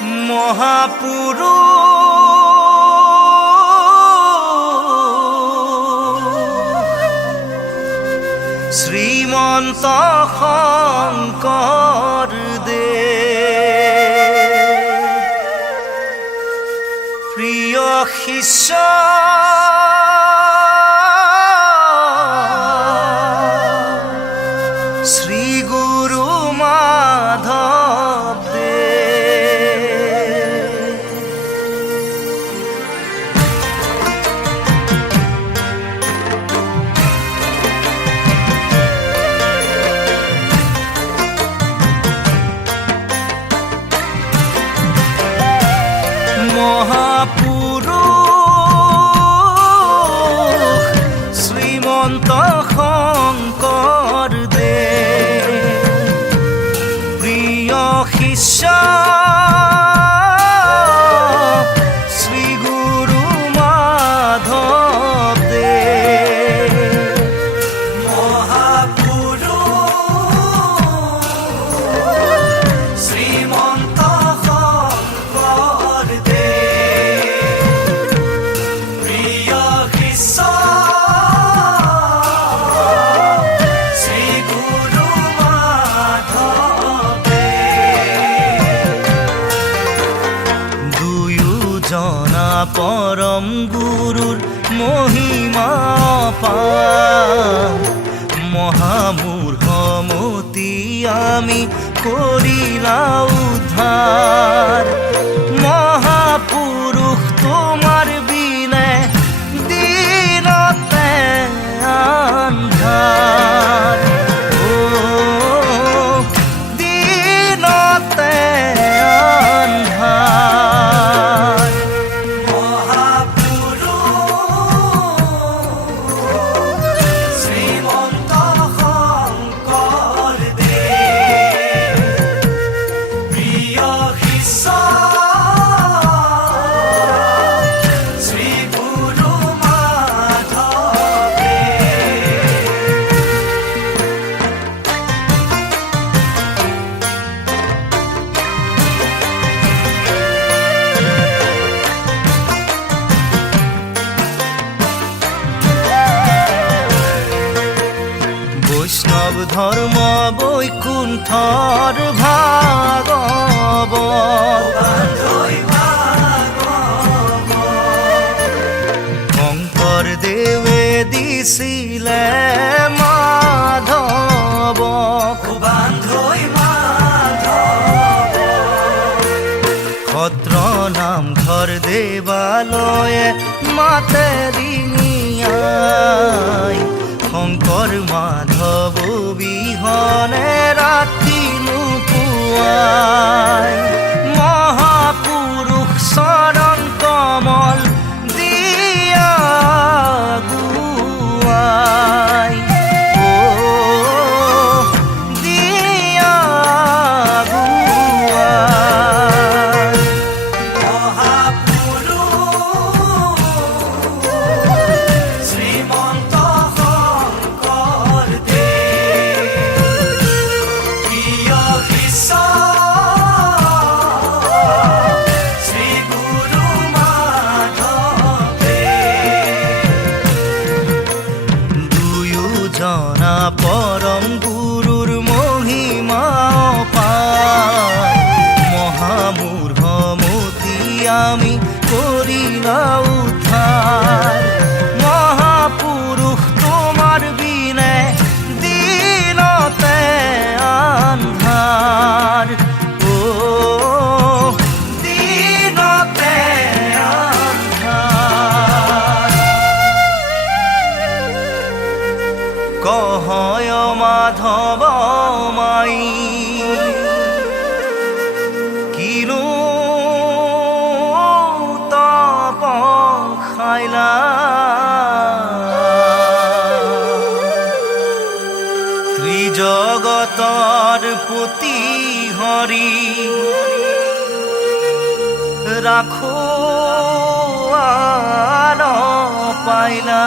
মহাপুৰুষ শ্ৰীমন্ত শংকৰদেৱ প্ৰিয় শিষ্য শ্ৰী গুৰু মহাপুৰুষ শ্ৰীমন্ত শংকৰদেৱ প্ৰিয় শিষ্য শ্ৰী গুৰু মাধৱদেৱ মহাপুৰুষ শ্ৰীমন্ত পৰম গুৰুৰ মহিমা পাম মহামূঢ়মতি আমি কৰিলা উদ্ধাৰ মহাপুৰুষ তোমাৰ বিনে দিনতে আন্ধাৰ দিনতে আন্ধাৰ বৈষ্ণৱ ধৰ্ম বৈকুণ্ঠৰ ভাগৱত শংকৰদেৱে দিছিলে মাধৱক সত্ৰ নামঘৰ দেৱালয়ে মাতে দিনিয়াই শংকৰ মাধৱ বিহনে ৰাতি নোপোৱাই মহাপুৰুষ চৰণ কমল দিয়া গুৱাই দিয়া গুৱাই মহাপুৰুষ শ্ৰীমন্ত পৰম গুৰুৰ মহিমা পাই মহামূঢ়মতি আমি কৰিলা উদ্ধাৰ মহাপুৰুষ তোমাৰ বিনে দিনতে আন্ধাৰ দিনতে আন্ধাৰ কহয় মাধৱ মাই কিনো তপ খাইলা ত্ৰিজগতৰ পতি হৰি ৰাখো আন পাইলা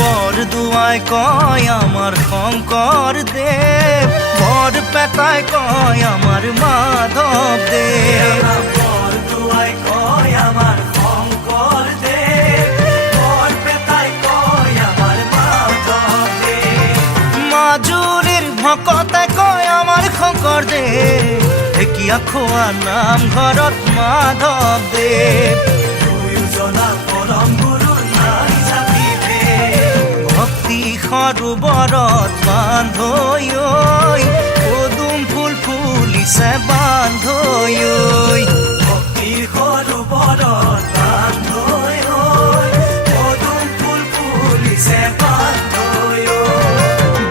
বৰদুৱাই কয় আমাৰ শংকৰদেৱ, বৰপেটাই কয় আমাৰ মাধৱদেৱ। বৰদুৱাই কয় আমাৰ শংকৰদেৱ, বৰপেটাই কয় আমাৰ মাধৱদেৱ। মাজুলীৰ ভকতে কয় আমাৰ শংকৰদেৱ, ঢেকীয়াখোৱা নামঘৰত মাধৱদেৱ। দুয়োজনা পৰম গুৰু নাই জাপিবে, ভক্তি সৰোবৰত বান্ধৈ ঐ, পদুম ফুল ফুলিছে বান্ধৈ ঐ। ভক্তি সৰোবৰত বান্ধৈ ঐ, পদুম ফুল ফুলিছে বান্ধৈ ঐ।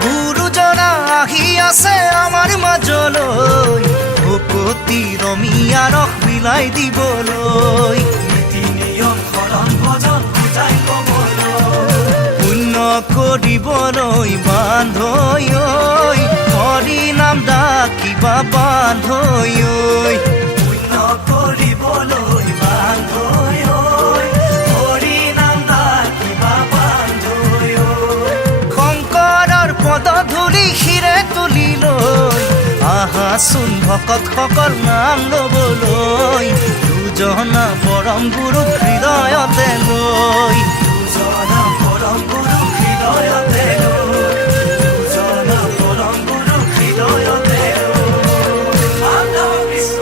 গুৰুজনা আহি আছে আমাৰ মাজলৈ, ভকতি ৰমীয়া ৰস বিলাই দিবলৈ। নীতি নিয়ম শৰণ ভজন বুজাই কবলৈ, পুণ্য কৰিবলৈ বান্ধৈ ঐ, হৰি নাম ডাকিবা বান্ধৈ ঐ। পুণ্য কৰিবলৈ বান্ধৈ ঐ, হৰি নাম ডাকিবা বান্ধৈ ঐ। শংকৰৰ পদধূলি শিৰে তুলি লৈ, আহাচোন ভকতসকল নাম ল'বলৈ। দুজনা পৰম গুৰু হৃদয়তে লৈ, দুজনা পৰম গুৰু হৃদয়তে লৈ, দুজনা পৰম গুৰু হৃদয়তে লৈ। মাধৱ কৃষ্ণ।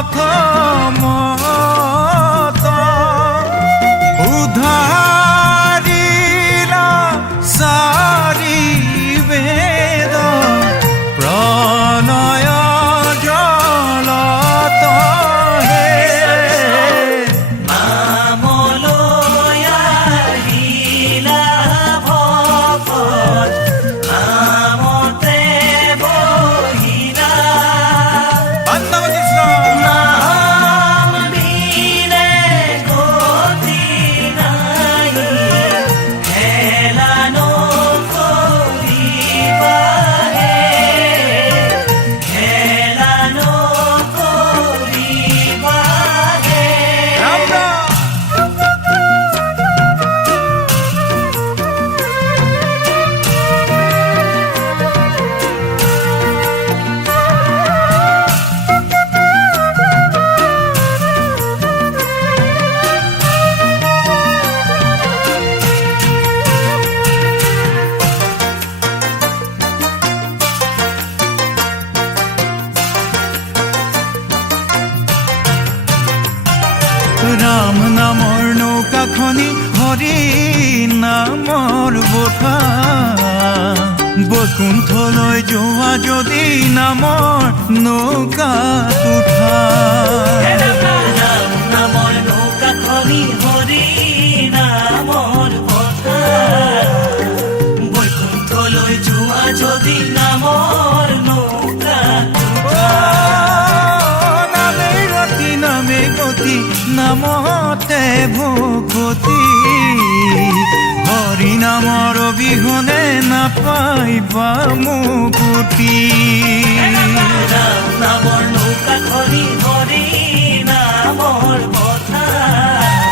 অসমত উদ্ধাৰিলা চাৰি বেদ প্ৰণয় জলত হে নামলৈ আহিলা ভকত নামতে বহিলা বন্দনা কৃষ্ণ নাম দিলে গতি নাই হেলা নকৰিবাহে হেলা নকৰিবাহে ৰাম ৰাম ৰাম নামৰ নৌকাখনি হৰি নামৰ বঠা বৈকুণ্ঠলৈ যোৱা যদি নামৰ নৌকাত উঠা ৰাম নামৰ নৌকাখনি হৰি নামৰ পথাৰ বৈকুণ্ঠলৈ যোৱা যদি নামৰ নৌকা নামে ৰতি নামে গতি নামতে ভকতি হৰি নামৰ অবিহনে নাপাইবা মুকুতি ৰাম নামৰ নৌকাখনি হৰি নামৰ পথাৰ